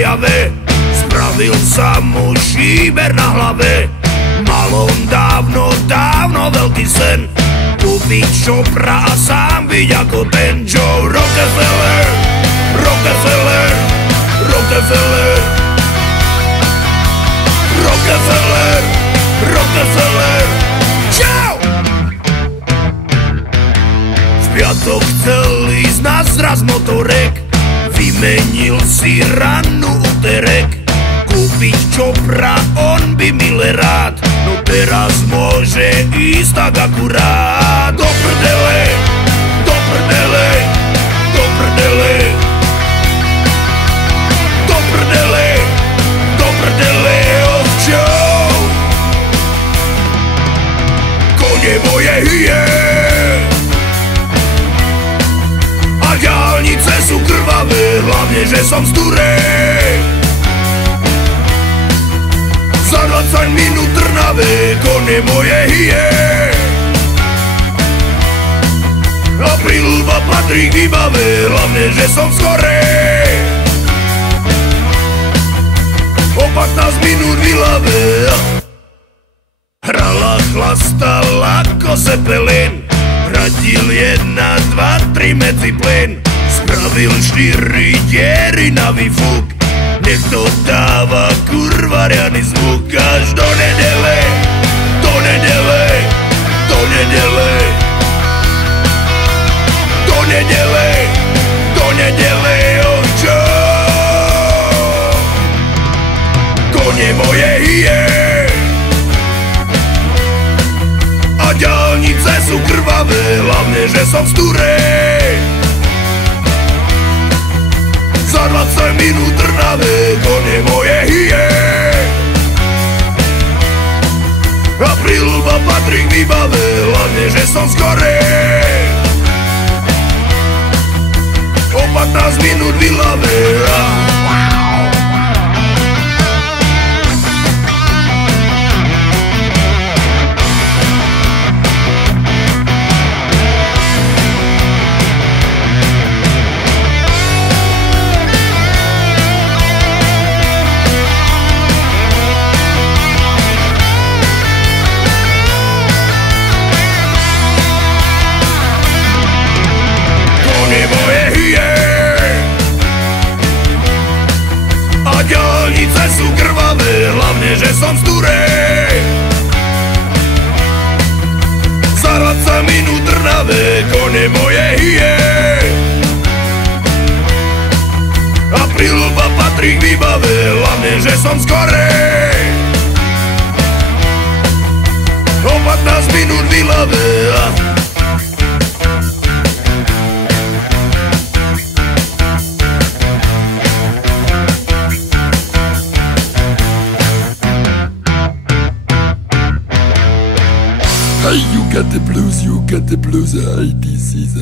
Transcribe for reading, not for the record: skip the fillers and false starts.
jave. Spravil sa mu šíber na hlave. Mal on dávno, dávno veľký sen, kúpiť čopra a sám byť ako ten Joe Rockefeller. Rockefeller, Rockefeller, Rockefeller, Rockefeller. Čau! V piatok chcel ísť na zraz motorek, vymenil si ranú úterek, kúpiť čopra on by mile rád, no teraz môže ísť tak akurát. Do prdele, do prdele, do prdele, do prdele, do prdele, ovčou. Kone moje hyje a diaľnice sú krvavé, hlavne že som z Turej. Za 20 minút Trnave, kone moje hyje a príľuba patrí k výbave, hlavne že som skorej. O 15 minút v Ilave hrala, chlastal ako Zeppelin, radil 1, 2, 3 medzi plyn, spravil 4 diery na výfuk, nech to dáva kurva riadny zvuk až do nedele, do nedele, do nedele, do nedele, do nedele, ovčo. Kone moje hyje a diaľnice sú krvavé, hlavne že som z Turej. Za 20 minút Trnave, kone moje hyje a príľuba patrí k výbave, hlavne že som skorej. O 15 minút v Ilave. Diaľnice sú krvavé, hlavne že som z Turej. Za 20 minút Trnave, kone moje hyje a príľuba patrí k výbave, hlavne že som skorej. O 15 minút v Ilave. Hey, you got the blues, I this is.